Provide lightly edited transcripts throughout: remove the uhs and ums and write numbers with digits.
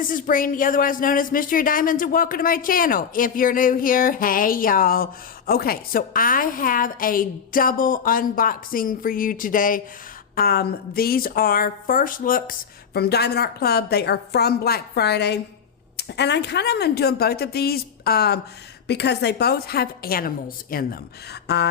this is Brandy, otherwise known as Mystery Diamonds, and welcome to my channel. If you're new here, hey y'all. Okay, so I have a double unboxing for you today. These are first looks from Diamond Art Club. They are from Black Friday. And I kind of am doing both of these because they both have animals in them.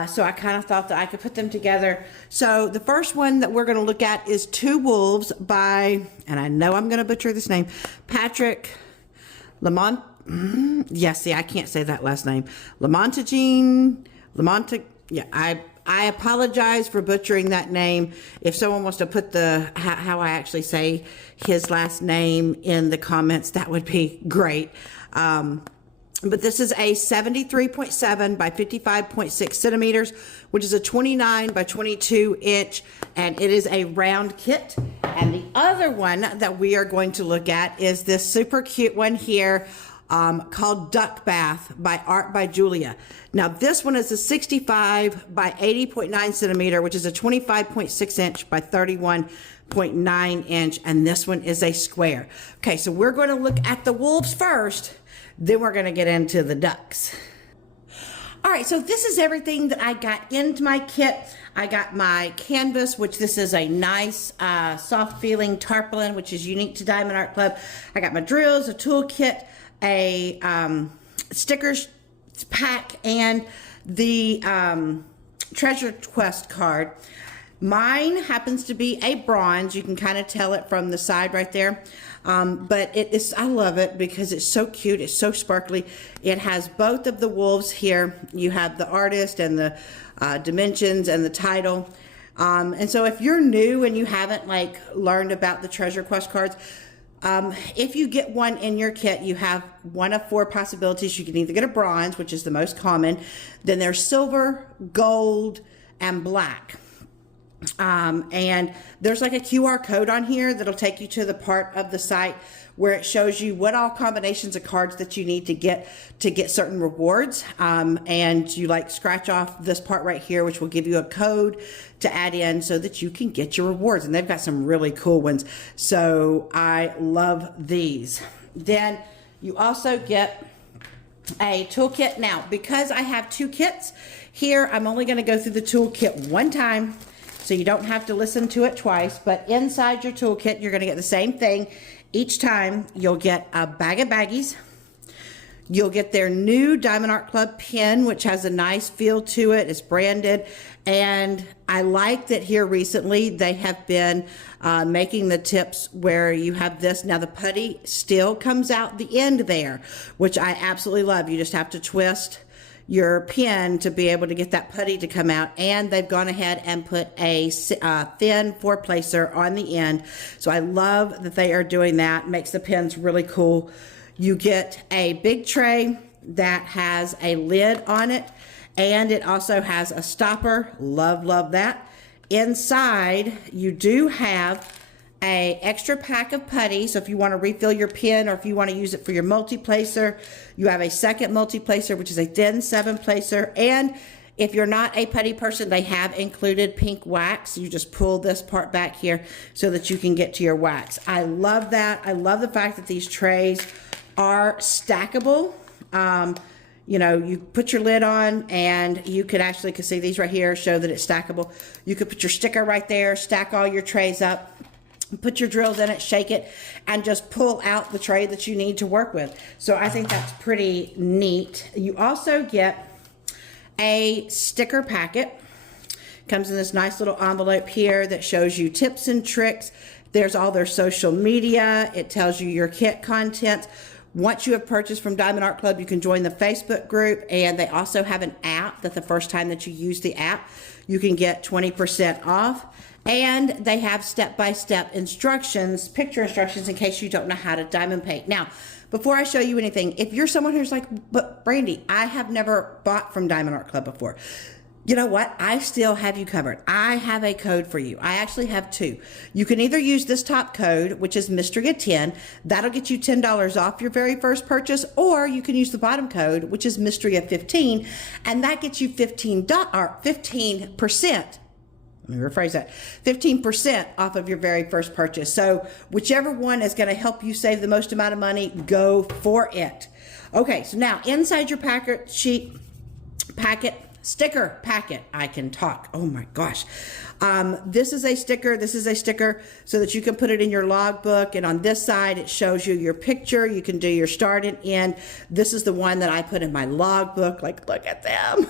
So I kind of thought that I could put them together. So the first one that we're going to look at is Two Wolves by, and I know I'm going to butcher this name, Patrick Lamont. Yes, see, I can't say that last name. Yeah, I apologize for butchering that name. If someone wants to put the how I actually say his last name in the comments, that would be great. But this is a 73.7 by 55.6 centimeters, which is a 29 by 22 inch, and it is a round kit. And the other one that we are going to look at is this super cute one here, called Duck Bath by Art by Julia. Now this one is a 65 by 80.9 centimeter, which is a 25.6 inch by 31.9 inch, and this one is a square. Okay, so we're going to look at the wolves first, then we're going to get into the ducks. All right, so this is everything that I got into my kit. I got my canvas, which this is a nice soft feeling tarpaulin, which is unique to Diamond Art Club. I got my drills, a toolkit, a stickers pack, and the treasure quest card. Mine happens to be a bronze. You can kind of tell it from the side right there. But I love it because it's so cute. It's so sparkly. It has both of the wolves here. You have the artist and the dimensions and the title. And so if you're new and you haven't learned about the treasure quest cards, if you get one in your kit, you have one of four possibilities. You can either get a bronze, which is the most common, then there's silver, gold, and black. And there's like a QR code on here that'll take you to the part of the site where it shows you what all combinations of cards that you need to get certain rewards. And you scratch off this part right here, which will give you a code to add in so that you can get your rewards. And they've got some really cool ones. So I love these. Then you also get a toolkit. Now, because I have two kits here, I'm only going to go through the toolkit one time, so you don't have to listen to it twice. But inside your toolkit, you're going to get the same thing. Each time, you'll get a bag of baggies. You'll get their new Diamond Art Club pin, which has a nice feel to it. It's branded. And I like that here recently, they have been making the tips where you have this. Now, the putty still comes out the end there, which I absolutely love. You just have to twist your pin to be able to get that putty to come out, and they've gone ahead and put a thin four placer on the end. So I love that they are doing that. Makes the pins really cool. You get a big tray that has a lid on it, and it also has a stopper. Love that. Inside you do have a extra pack of putty, so if you want to refill your pin or if you want to use it for your multi-placer, you have a second multi-placer, which is a thin 7-placer. And if you're not a putty person, they have included pink wax. You just pull this part back here so that you can get to your wax. I love that. I love the fact that these trays are stackable. You know, you put your lid on and you could actually, see these right here show that it's stackable. You could put your sticker right there, stack all your trays up, put your drills in it, shake it, and just pull out the tray that you need to work with. So I think that's pretty neat. You also get a sticker packet. Comes in this nice little envelope here that shows you tips and tricks. There's all their social media. It tells you your kit content. Once you have purchased from Diamond Art Club, you can join the Facebook group, and they also have an app that the first time that you use the app, you can get 20% off. And they have step-by-step instructions, picture instructions, in case you don't know how to diamond paint. Now, before I show you anything, if you're someone who's like, but Brandy, I have never bought from Diamond Art Club before. You know what? I still have you covered. I have a code for you. I actually have two. You can either use this top code, which is Mystery of 10. That'll get you $10 off your very first purchase, or you can use the bottom code, which is Mystery of 15, and that gets you 15% let me rephrase that, 15% off of your very first purchase. So whichever one is going to help you save the most amount of money, go for it. Okay, so now inside your sticker packet, I can talk. Oh my gosh. This is a sticker so that you can put it in your logbook, and on this side it shows you your picture. You can do your start and end. This is the one that I put in my logbook. Like, look at them.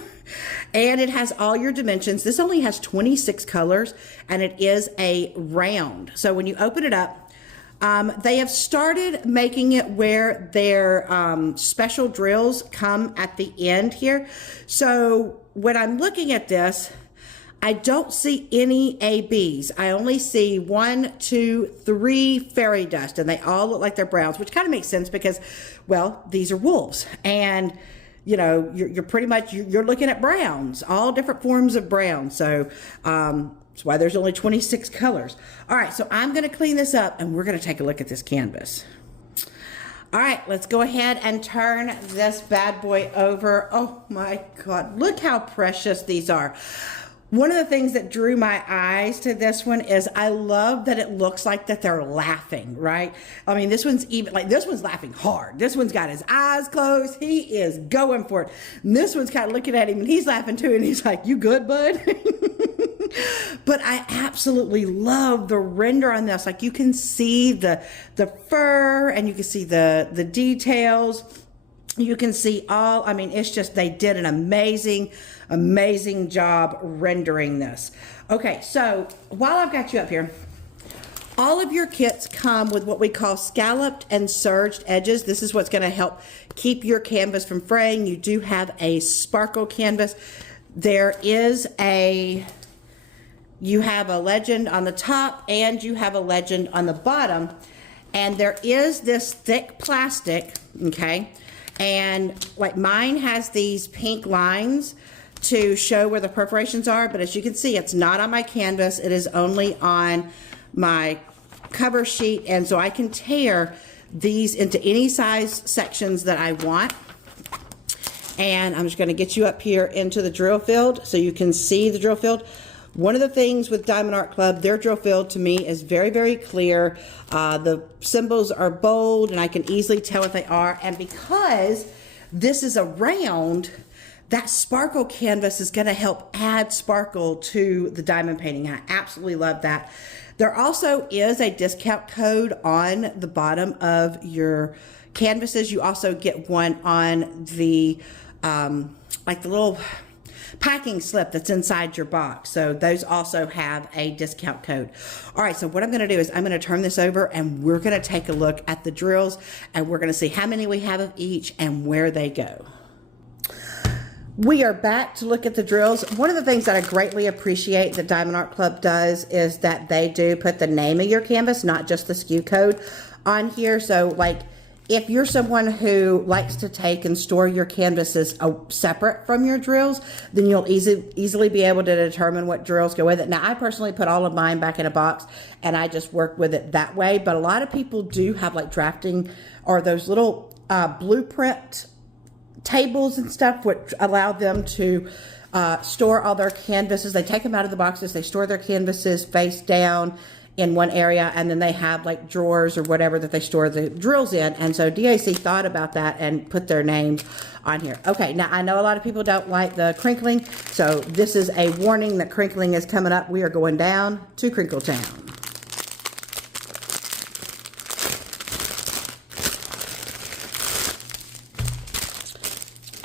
And it has all your dimensions. This only has 26 colors, and it is a round. So when you open it up, they have started making it where their special drills come at the end here. So when I'm looking at this, I don't see any ABs. I only see 1, 2, 3 fairy dust, and they all look like they're browns, which kind of makes sense because, well, these are wolves. And, you know, you're pretty much, you're looking at browns, all different forms of brown. So, that's why there's only 26 colors. All right, so I'm going to clean this up, and we're going to take a look at this canvas. All right, let's go ahead and turn this bad boy over. Oh my God, look how precious these are. One of the things that drew my eyes to this one is I love that it looks like that they're laughing, right? I mean, this one's even like, this one's laughing hard. This one's got his eyes closed. He is going for it. And this one's kind of looking at him, and he's laughing too, and he's like, you good, bud? But I absolutely love the render on this. Like, you can see the fur, and you can see the details. You can see all, I mean, it's just, they did an amazing job rendering this. Okay, so while I've got you up here, all of your kits come with what we call scalloped and serged edges. This is what's going to help keep your canvas from fraying. You do have a sparkle canvas. You have a legend on the top, and you have a legend on the bottom. And there is this thick plastic, okay? And like mine has these pink lines to show where the perforations are, but as you can see, it's not on my canvas. It is only on my cover sheet, and so I can tear these into any size sections that I want. And I'm just going to get you up here into the drill field so you can see the drill field. One of the things with Diamond Art Club, their drill field to me is very, very clear. The symbols are bold, and I can easily tell what they are. And because this is a round, that sparkle canvas is going to help add sparkle to the diamond painting. I absolutely love that. There also is a discount code on the bottom of your canvases. You also get one on the, like the little packing slip that's inside your box. So those also have a discount code. All right, so what I'm going to do is I'm going to turn this over, and we're going to take a look at the drills, and we're going to see how many we have of each and where they go. We are back to look at the drills. One of the things that I greatly appreciate that Diamond Art Club does is that they do put the name of your canvas, not just the SKU code on here. So like, if you're someone who likes to take and store your canvases separate from your drills, then you'll easily be able to determine what drills go with it. Now, I personally put all of mine back in a box, and I just work with it that way. But a lot of people do have like drafting or those little blueprint tables and stuff, which allow them to store all their canvases. They take them out of the boxes, they store their canvases face down in one area, and then they have like drawers or whatever that they store the drills in. And so DAC thought about that and put their names on here. Okay, now I know a lot of people don't like the crinkling, so this is a warning that crinkling is coming up. We are going down to Crinkle Town.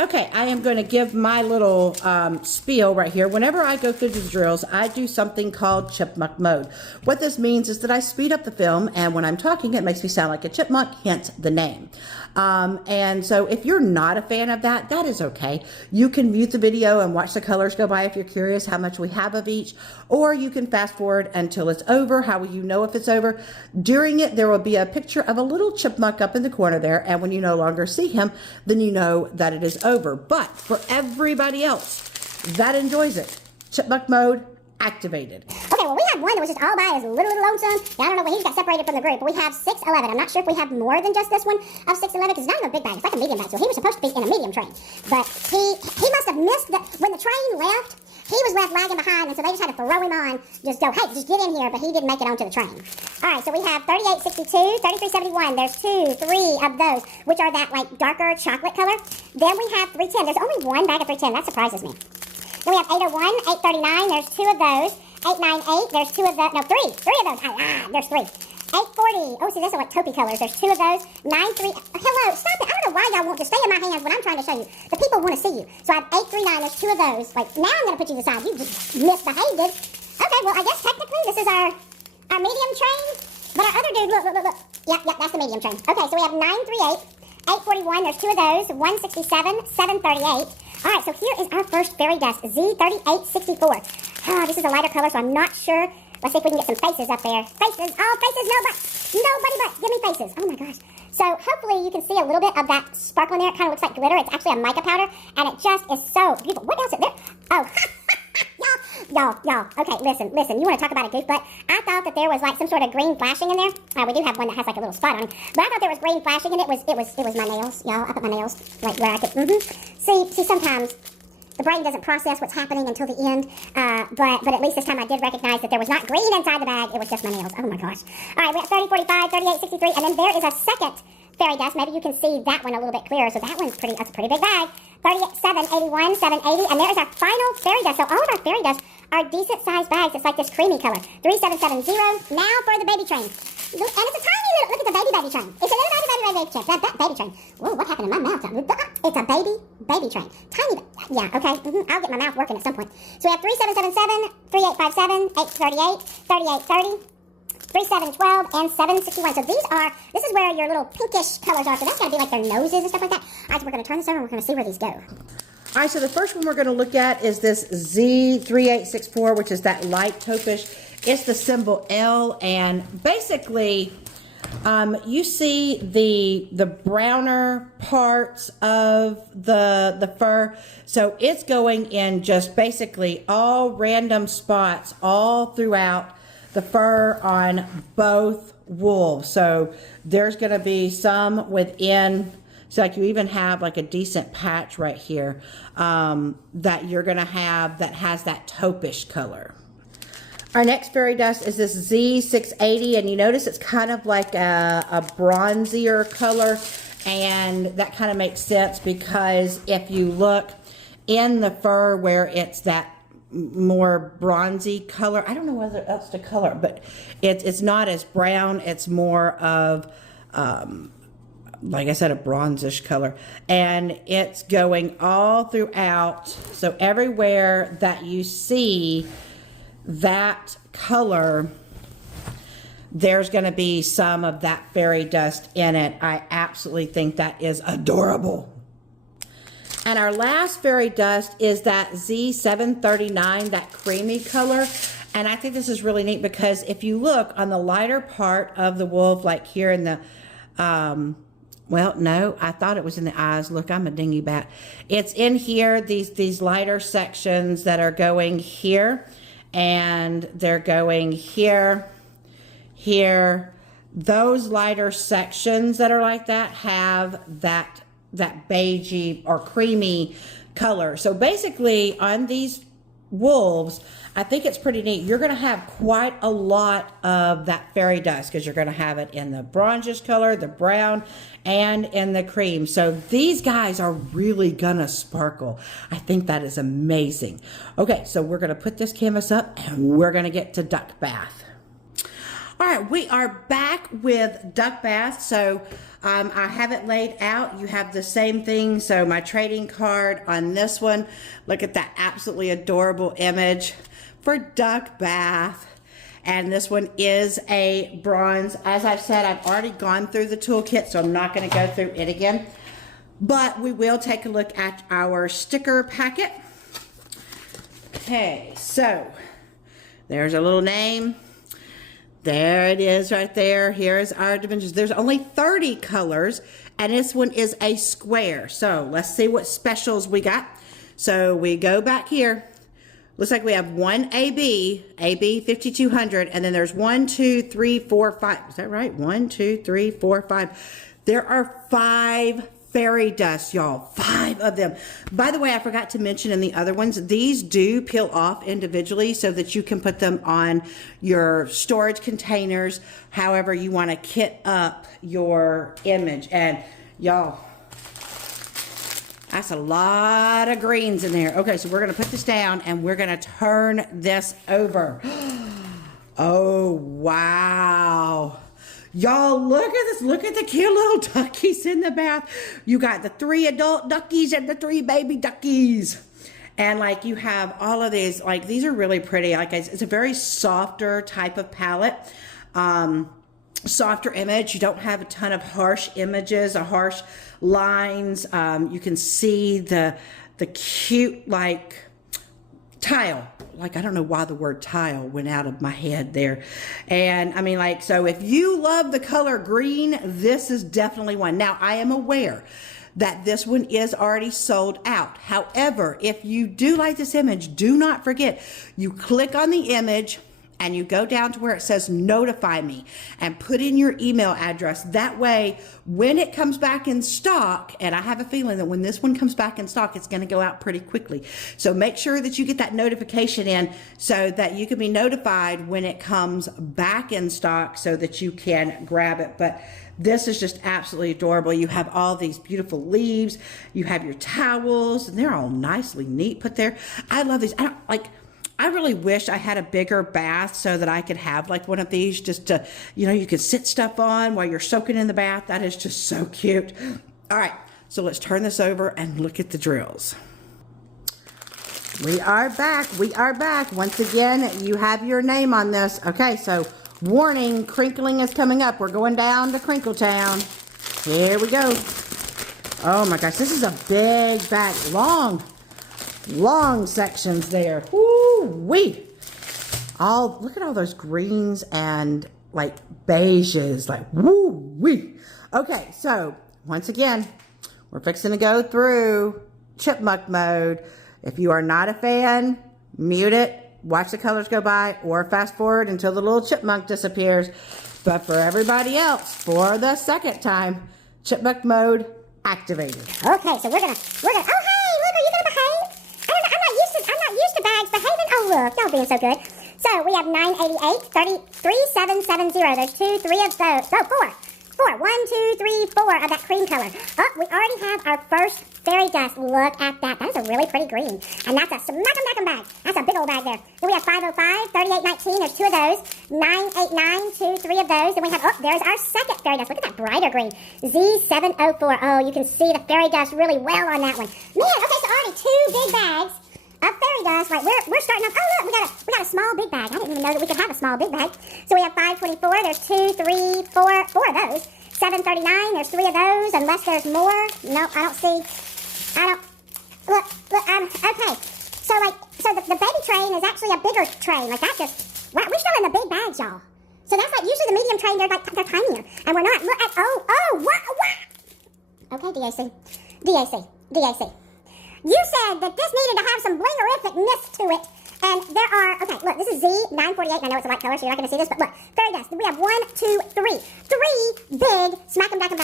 Okay, I am going to give my little spiel right here. Whenever I go through these drills, I do something called chipmunk mode. What this means is that I speed up the film, and when I'm talking, it makes me sound like a chipmunk, hence the name. And so if you're not a fan of that, that is okay. You can mute the video and watch the colors go by if you're curious how much we have of each, or you can fast forward until it's over. How will you know if it's over? During it, there will be a picture of a little chipmunk up in the corner there, and when you no longer see him, then you know that it is over. But for everybody else that enjoys it, chipmunk mode activated. Okay, well, we have one that was just all by his little lonesome. Yeah, I don't know when he got separated from the group, but we have 611. I'm not sure if we have more than just this one of 611, because it's not in a big bag. It's like a medium bag, so he was supposed to be in a medium train. But he must have missed when the train left. he was left lagging behind, and so they just had to throw him on, just go, hey, just get in here, but he didn't make it onto the train. All right, so we have 3862, 3371. There's 2, 3 of those, which are that, like, darker chocolate color. Then we have 310. There's only one bag of 310. That surprises me. Then we have 801, 839. There's 2 of those. 898. There's 2 of those. No, 3. 3 of those. There's 3. 840. Oh, see, those are like taupey colors. There's 2 of those. 93. Hello, stop it. I don't know why y'all want to stay in my hands when I'm trying to show you. The people want to see you. So I have 839. There's 2 of those. Like, now I'm going to put you to the side. You just misbehaved. Okay, well, I guess technically this is our medium train. But our other dude, look. Yep, that's the medium train. Okay, so we have 938, 841. There's 2 of those. 167, 738. All right, so here is our first fairy dust, Z3864. This is a lighter color, so I'm not sure. Let's see if we can get some faces up there. Faces. Oh, faces, no but. Nobody but. Give me faces. Oh, my gosh. So hopefully you can see a little bit of that sparkle in there. It kind of looks like glitter. It's actually a mica powder, and it just is so beautiful. What else is there? Oh, y'all. Okay, listen. You want to talk about a goof butt? I thought that there was like some sort of green flashing in there. We do have one that has like a little spot on it, but I thought there was green flashing, and it was my nails, y'all. I put my nails like where I could. See, sometimes the brain doesn't process what's happening until the end, but at least this time I did recognize that there was not green inside the bag. It was just my nails. Oh my gosh. All right, we got 3045, 3863, and then there is a second fairy dust. Maybe you can see that one a little bit clearer. So that's a pretty big bag. 3781, 780, and there is our final fairy dust. So all of our fairy dust are decent sized bags. It's like this creamy color. 3770. Now for the baby train. And it's a tiny little, look at the baby train. It's a little baby train. That baby train. Whoa, what happened in my mouth? It's a baby train. Tiny, yeah, okay. I'll get my mouth working at some point. So we have 3777, 3857, 838, 3830. 3712 and 761. So this is where your little pinkish colors are. So that's going to be like their noses and stuff like that. All right, so we're going to turn this over and we're going to see where these go. All right, so the first one we're going to look at is this Z3864, which is that light taupish. It's the symbol L, and basically you see the browner parts of the fur. So it's going in just basically all random spots all throughout the fur on both wolves. So there's going to be some within, so like you even have like a decent patch right here that you're going to have that has that taupish color. Our next fairy dust is this Z680, and you notice it's kind of like a bronzier color, and that kind of makes sense because if you look in the fur where it's that more bronzy color, I don't know what else to color, but it's not as brown. It's more of like I said, a bronzish color, and it's going all throughout. So everywhere that you see that color, there's going to be some of that fairy dust in it. I absolutely think that is adorable. And our last fairy dust is that Z739, that creamy color. And I think this is really neat because if you look on the lighter part of the wolf, like here in the, well, no, I thought it was in the eyes. Look, I'm a dinghy-bat. It's in here, these lighter sections that are going here, and they're going here, here. Those lighter sections that are like that have that beigey or creamy color. So basically on these wolves, I think it's pretty neat. You're going to have quite a lot of that fairy dust because you're going to have it in the bronzish color, the brown, and in the cream. So these guys are really going to sparkle. I think that is amazing. Okay, so we're going to put this canvas up and we're going to get to duck bath. All right, we are back with duck bath. So I have it laid out. You have the same thing. So my trading card on this one, look at that absolutely adorable image for duck bath. And this one is a bronze. As I've said, I've already gone through the toolkit, so I'm not going to go through it again. But we will take a look at our sticker packet. Okay, so there's a little name. There it is right there. Here's our dimensions. There's only 30 colors, and this one is a square. So let's see what specials we got. So we go back here. Looks like we have one AB 5200, and then there's 1, 2, 3, 4, 5. Is that right? 1, 2, 3, 4, 5. There are 5 fairy dust, y'all. 5 of them. By the way, I forgot to mention in the other ones, these do peel off individually so that you can put them on your storage containers, however you want to kit up your image. And y'all, that's a lot of greens in there. Okay, so we're going to put this down and we're going to turn this over. Oh, wow. Y'all, look at this. Look at the cute little duckies in the bath. You got the 3 adult duckies and the 3 baby duckies. And like you have all of these, like these are really pretty. Like it's a very softer type of palette. Softer image. You don't have a ton of harsh images or harsh lines. You can see the cute like tile. Like, I don't know why the word tile went out of my head there. And I mean, like, so if you love the color green, this is definitely one. Now, I am aware that this one is already sold out. However, if you do like this image, do not forget, you click on the image and you go down to where it says notify me and put in your email address. That way, when it comes back in stock, and I have a feeling that when this one comes back in stock, it's going to go out pretty quickly. So make sure that you get that notification in so that you can be notified when it comes back in stock so that you can grab it. But this is just absolutely adorable. You have all these beautiful leaves. You have your towels, and they're all nicely neat put there. I love these. I really wish I had a bigger bath so that I could have like one of these just to, you know, you could sit stuff on while you're soaking in the bath. That is just so cute. All right, so let's turn this over and look at the drills. We are back. We are back. Once again, you have your name on this. Okay, so warning, crinkling is coming up. We're going down to Crinkle Town. Here we go. Oh my gosh, this is a big bag. Long sections there. Woo-wee. Look at all those greens and like beiges, like woo-wee. Okay, so once again, we're fixing to go through chipmunk mode. If you are not a fan, mute it, watch the colors go by, or fast forward until the little chipmunk disappears. But for everybody else, for the second time, chipmunk mode activated. Okay, so we're gonna, oh hey, look, are you gonna behave? I'm not used to bags behaving. Oh look, y'all being so good. So we have 988, 3770. There's 2, 3 of those. Oh, 4. 1, 2, 3, 4 of that cream color. Oh, we already have our first fairy dust. Look at that. That is a really pretty green. And that's a smack-em bag. That's a big old bag there. Then we have 505, 3819. There's 2 of those. 989, 2, 3 of those. Then we have, oh, there's our second fairy dust. Look at that brighter green. Z704. Oh, you can see the fairy dust really well on that one. Man, okay, so already 2 big bags of fairy dust. Like we're starting off. Oh look, we got a small big bag. I didn't even know that we could have a small big bag. So we have 524. There's 2, 3, 4 of those. 739. There's 3 of those. Unless there's more. No, I don't see. I don't. Look. Okay. So the baby train is actually a bigger train. Like that just. Wow, we're still in the big bags, y'all. So that's like usually the medium train. They're tinier, and we're not. Look at what? Okay, DAC. You said that this needed to have some blingerificness to it. And there are, okay, look, this is Z948. I know it's a light color, so you're not going to see this, but look, fairy dust. We have 1, 2, 3. 3 big smack-em back. They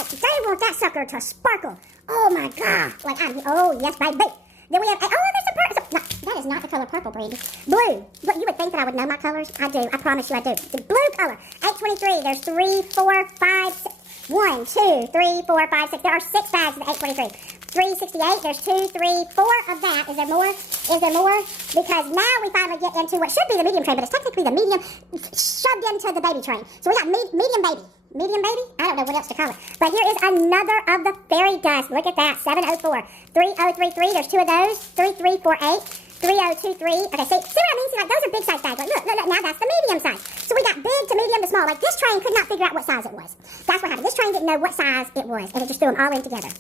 want that sucker to sparkle. Oh my God. Like, oh, yes, baby. Then we have, oh, there's some purple. No, that is not the color purple, Brandy. Blue. Look, you would think that I would know my colors. I do. I promise you I do. The blue color. 823. There's 3, 4, 5, 6. 1, 2, 3, 4, 5, 6. There are 6 bags of the 823. 368, there's 2, 3, 4 of that. Is there more? Because now we finally get into what should be the medium train, but it's technically the medium shoved into the baby train. So we got medium baby. Medium baby? I don't know what else to call it. But here is another of the fairy dust. Look at that. 704. 3033, there's 2 of those. 3348. 3023. Okay, see what I mean? See, like, those are big size bags. Like, look, now that's the medium size. So we got big to medium to small. Like, this train could not figure out what size it was. That's what happened. This train didn't know what size it was, and it just threw them all in together.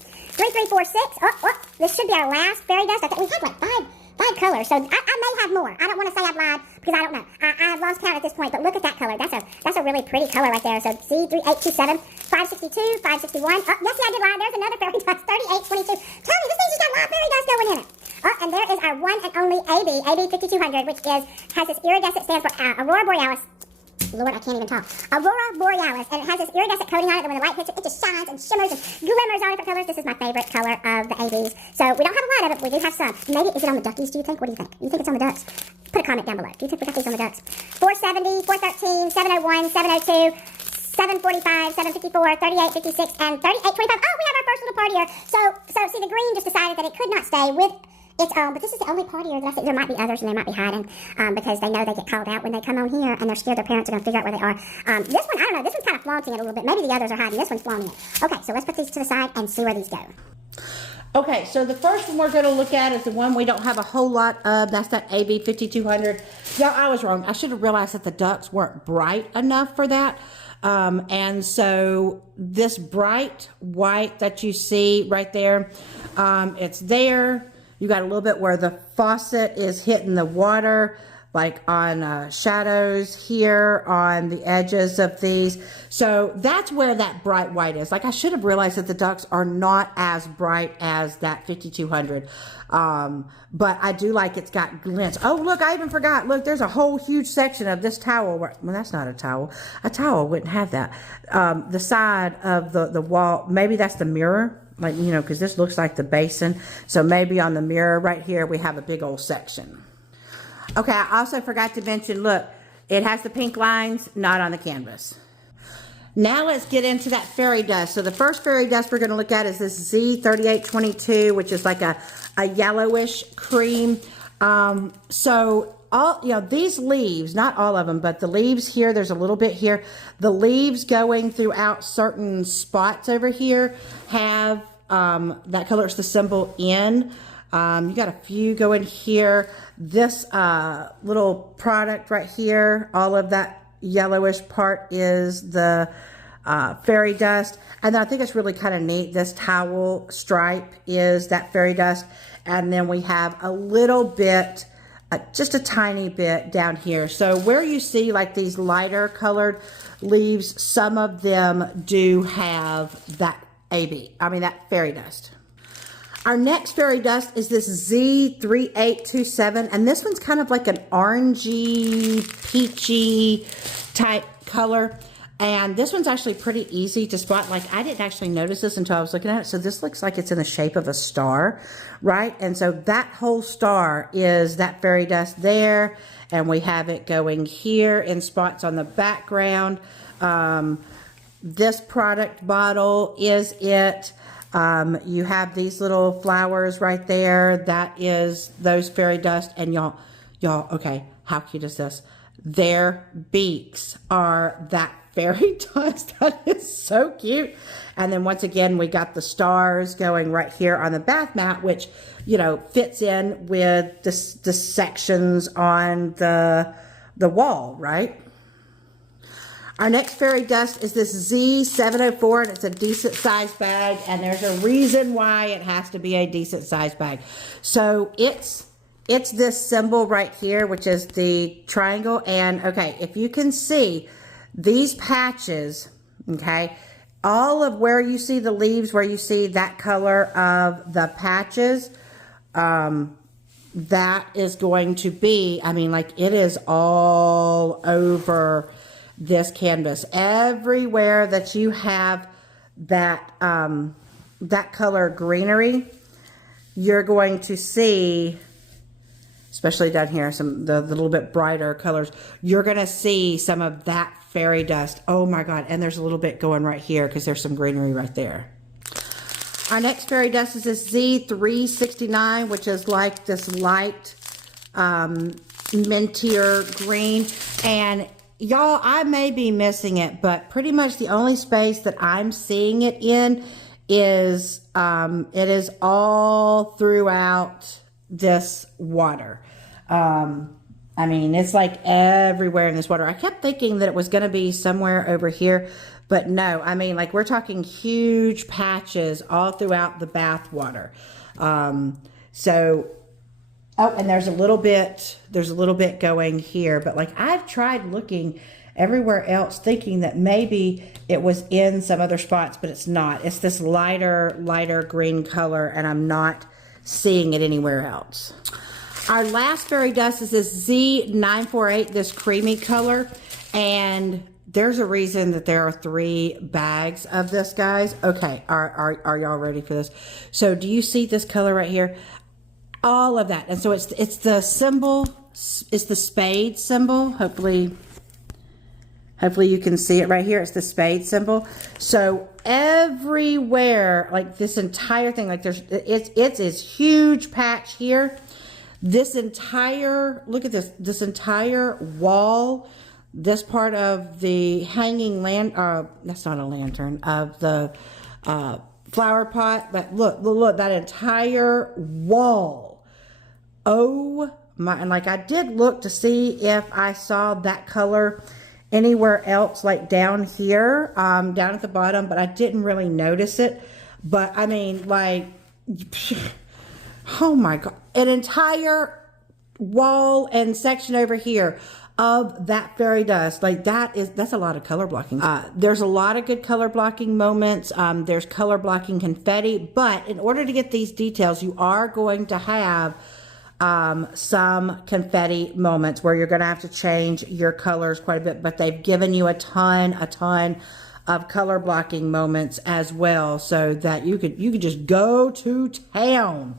3346. Oh, this should be our last fairy dust. I think we had like five colors, so I may have more. I don't want to say I've lied because I don't know. I have lost count at this point, but look at that color. That's a really pretty color right there. So C3827, 562, 561. Oh, yes, I did lie. There's another fairy dust. 3822. Tell me, this thing's just got a lot of fairy dust going in it. Oh, and there is our one and only AB 5200, which has this iridescent, stands for Aurora Borealis. Lord, I can't even talk. Aurora Borealis, and it has this iridescent coating on it that when the light hits it, it just shines and shimmers and glimmers all different colors. This is my favorite color of the ABs. So we don't have a lot of it, but we do have some. Maybe, is it on the duckies, do you think? What do you think? You think it's on the ducks? Put a comment down below. Do you think we got these on the ducks? 470, 413, 701, 702, 745, 754, 3856, and 3825. Oh, we have our first little part here. So see, the green just decided that it could not stay with its own, but this is the only part here that I think there might be others and they might be hiding because they know they get called out when they come on here and they're scared their parents are going to figure out where they are. This one, I don't know, this one's kind of flaunting it a little bit. Maybe the others are hiding. This one's flaunting it. Okay, so let's put these to the side and see where these go. Okay, so the first one we're going to look at is the one we don't have a whole lot of. That's that AB 5200. Y'all, I was wrong. I should have realized that the ducks weren't bright enough for that. And so this bright white that you see right there, it's there. You got a little bit where the faucet is hitting the water, like on shadows here on the edges of these. So that's where that bright white is. Like, I should have realized that the ducks are not as bright as that 5200. But I do like it's got glints. Oh, look, I even forgot. Look, there's a whole huge section of this towel. Well, that's not a towel. A towel wouldn't have that. The side of the wall, maybe that's the mirror. Like, you know, because this looks like the basin. So maybe on the mirror right here, we have a big old section. Okay, I also forgot to mention, look, it has the pink lines, not on the canvas. Now let's get into that fairy dust. So the first fairy dust we're going to look at is this Z3822, which is like a yellowish cream. So all, you know, these leaves, not all of them, but the leaves here, there's a little bit here. The leaves going throughout certain spots over here have that color. It's the symbol N. You got a few going here. This little product right here, all of that yellowish part is the fairy dust. And then I think it's really kind of neat. This towel stripe is that fairy dust. And then we have a little bit, just a tiny bit down here. So where you see like these lighter colored leaves, some of them do have that that fairy dust. Our next fairy dust is this Z3827, and this one's kind of like an orangey, peachy type color. And this one's actually pretty easy to spot. Like, I didn't actually notice this until I was looking at it. So this looks like it's in the shape of a star, right? And so that whole star is that fairy dust there. And we have it going here in spots on the background. This product bottle is it. You have these little flowers right there. That is those fairy dust. And y'all, okay, how cute is this? Their beaks are that fairy dust. That is so cute. And then once again, we got the stars going right here on the bath mat, which, you know, fits in with the sections on the wall, right? Our next fairy dust is this Z704, and it's a decent size bag, and there's a reason why it has to be a decent size bag. So it's this symbol right here, which is the triangle. And okay, if you can see these patches, okay, all of where you see the leaves, where you see that color of the patches, that is going to be, I mean, like, it is all over this canvas. Everywhere that you have that that color greenery, you're going to see, especially down here, some the little bit brighter colors, you're going to see some of that fairy dust. Oh my God. And there's a little bit going right here because there's some greenery right there. Our next fairy dust is this Z369, which is like this light mintier green. And y'all, I may be missing it, but pretty much the only space that I'm seeing it in is, it is all throughout this water. I mean, it's like everywhere in this water. I kept thinking that it was going to be somewhere over here, but no. I mean, like, we're talking huge patches all throughout the bath water. Oh, and there's a little bit going here, but like, I've tried looking everywhere else thinking that maybe it was in some other spots, but it's not. It's this lighter green color, and I'm not seeing it anywhere else. Our last fairy dust is this Z948, this creamy color. And there's a reason that there are 3 bags of this, guys. Okay, are y'all ready for this? So do you see this color right here? All of that. And so it's the symbol, it's the spade symbol. Hopefully you can see it right here. It's the spade symbol. So everywhere, like this entire thing, like it's this huge patch here. This entire, look at this entire wall, this part of the hanging that's not a lantern, of the flower pot, but look, that entire wall. Oh my, and like I did look to see if I saw that color anywhere else, like down here, down at the bottom, but I didn't really notice it. But I mean, like, oh my God, an entire wall and section over here of that fairy dust. Like that's a lot of color blocking. There's a lot of good color blocking moments. There's color blocking confetti, but in order to get these details, you are going to have some confetti moments where you're going to have to change your colors quite a bit, but they've given you a ton of color blocking moments as well, so that you could just go to town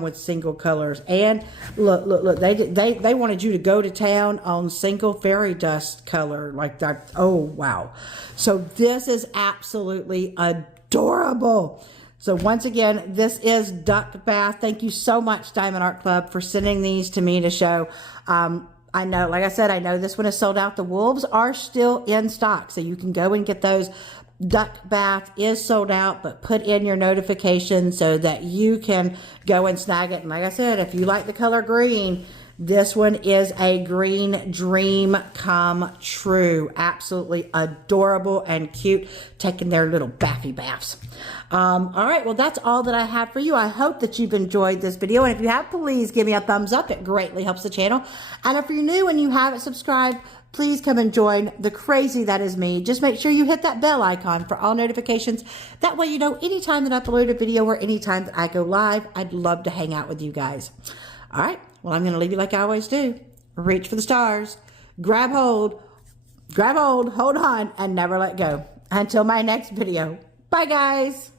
with single colors. And look, they wanted you to go to town on single fairy dust color like that. Oh wow. So this is absolutely adorable. So once again, this is Duck Bath. Thank you so much, Diamond Art Club, for sending these to me to show. I know, like I said, I know this one is sold out. The wolves are still in stock, so you can go and get those. Duck Bath is sold out, but put in your notification so that you can go and snag it. And like I said, if you like the color green, this one is a green dream come true. Absolutely adorable and cute, taking their little baffy baths. All right, well, that's all that I have for you. I hope that you've enjoyed this video, and if you have, please give me a thumbs up. It greatly helps the channel. And if you're new and you haven't subscribed, please come and join the crazy that is me. Just make sure you hit that bell icon for all notifications. That way you know anytime that I upload a video or anytime that I go live. I'd love to hang out with you guys. All right, well, I'm going to leave you like I always do. Reach for the stars, grab hold, hold on, and never let go. Until my next video. Bye, guys.